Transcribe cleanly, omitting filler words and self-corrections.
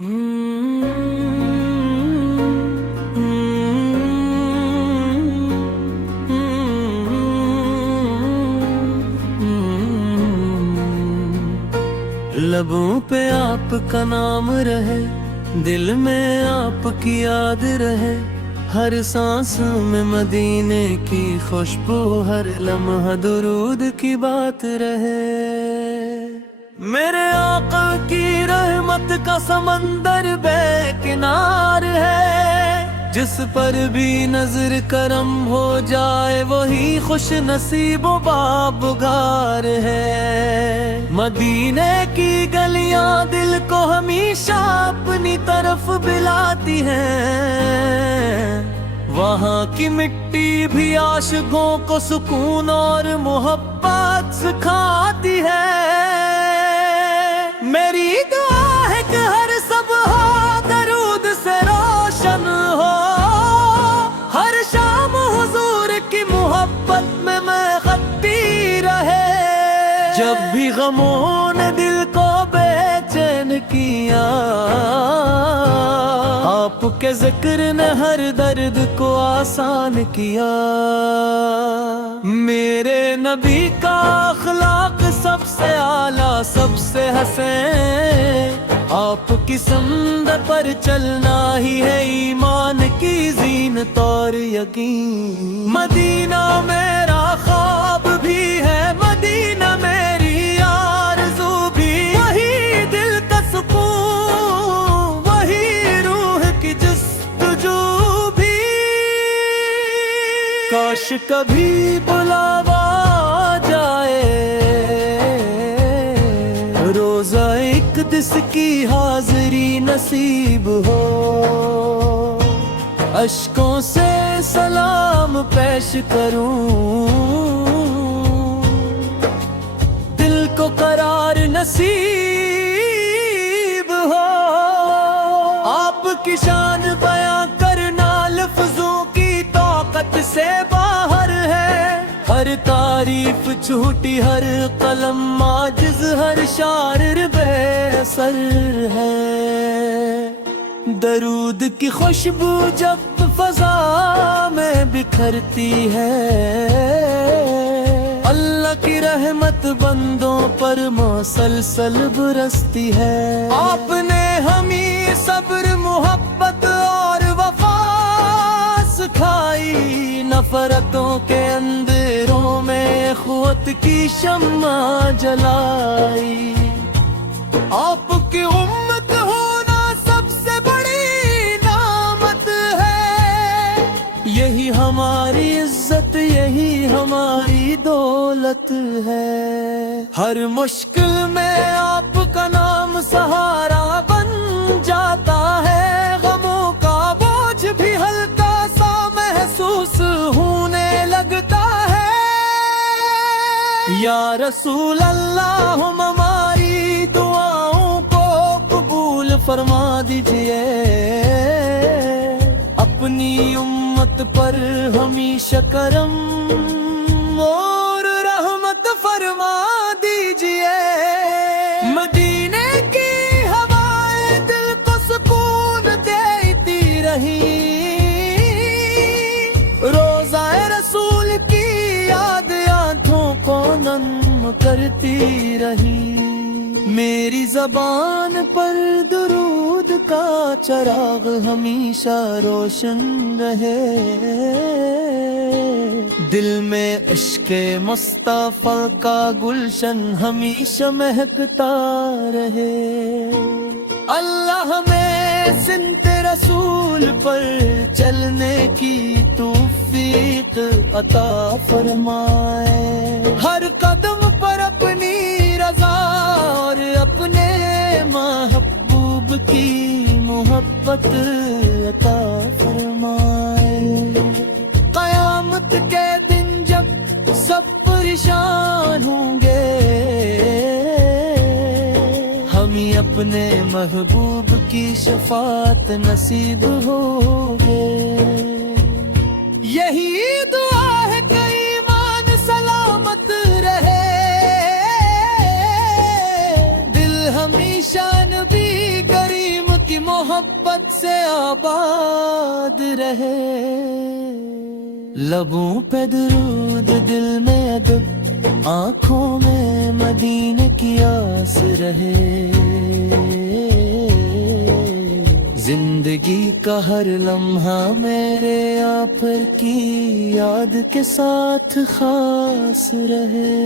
لبوں پہ آپ کا نام رہے، دل میں آپ کی یاد رہے، ہر سانس میں مدینے کی خوشبو، ہر لمحہ درود کی بات رہے۔ میرے آقا کی رحمت کا سمندر بے کنار ہے، جس پر بھی نظر کرم ہو جائے وہی خوش نصیب و بابگار ہے۔ مدینے کی گلیاں دل کو ہمیشہ اپنی طرف بلاتی ہیں، وہاں کی مٹی بھی عاشقوں کو سکون اور محبت سکھاتی ہے۔ میری دعا ہے کہ ہر صبح درود سے روشن ہو، ہر شام حضور کی محبت میں خطی رہے۔ جب بھی غموں نے دل کو بے چین کیا، آپ کے ذکر نے ہر درد کو آسان کیا۔ میرے نبی کا اخلاق سب سے اعلیٰ، سب سے حسین، آپ کی سمت پر چلنا ہی ہے ایمان کی زینت اور یقین۔ مدینہ میرا خواب بھی ہے، مدینہ میری آرزو بھی، وہی دل کا سکون، وہی روح کی جستجو بھی۔ کاش کبھی بلاوا جائے، روزہ اقدس کی حاضری نصیب ہو، اشکوں سے سلام پیش کروں، دل کو قرار نصیب ہو۔ آپ کی شان بیاں کرنا لفظوں کی طاقت سے باہر ہے، ہر تعریف چھوٹی، ہر قلم عاجز، ہر شاعر بے اثر ہے۔ درود کی خوشبو جب فضا میں بکھرتی ہے، اللہ کی رحمت بندوں پر مسلسل برستی ہے۔ آپ نے ہمیں صبر، محبت اور وفا سکھائی، نفرتوں کے اندھیروں میں اخوت کی شمع جلائی۔ آپ کی امت ہونا سب سے بڑی نعمت ہے، یہی ہماری عزت، یہی ہماری دولت ہے۔ ہر مشکل میں آپ کا نام سہارا بن جاتا ہے، غموں کا بوجھ بھی ہلکا سا محسوس ہونے لگتا ہے۔ یا رسول اللہ، ہم ہماری دعاؤں کو قبول فرما دیجئے، اپنی امت پر ہمیشہ کرم اور رحمت فرما دیجئے۔ مدینے کی ہوائیں دل کو سکون دیتی رہی، روضہ رسول کی یاد آنکھوں کو نم کرتی رہی۔ میری زبان پر درود کا چراغ ہمیشہ روشن رہے، دل میں عشق مصطفیٰ کا گلشن ہمیشہ مہکتا رہے۔ اللہ ہمیں سنت رسول پر چلنے کی توفیق عطا فرمائے، ہر قدم پر اپنی رضا اور اپنے محبوب کی محبت عطا فرمائے۔ قیامت کے دن جب سب پریشان ہوں گے، ہمیں اپنے محبوب کی شفاعت نصیب ہوگے۔ یہی دعا ہے کہ ایمان سلامت رہے، دل ہمیشہ نبی کریم کی محبت سے آباد رہے. لبوں پہ درود، دل میں ادب، آنکھوں میں مدینے کی آس رہے. زندگی کا ہر لمحہ میرے آپ کی یاد کے ساتھ خاص رہے.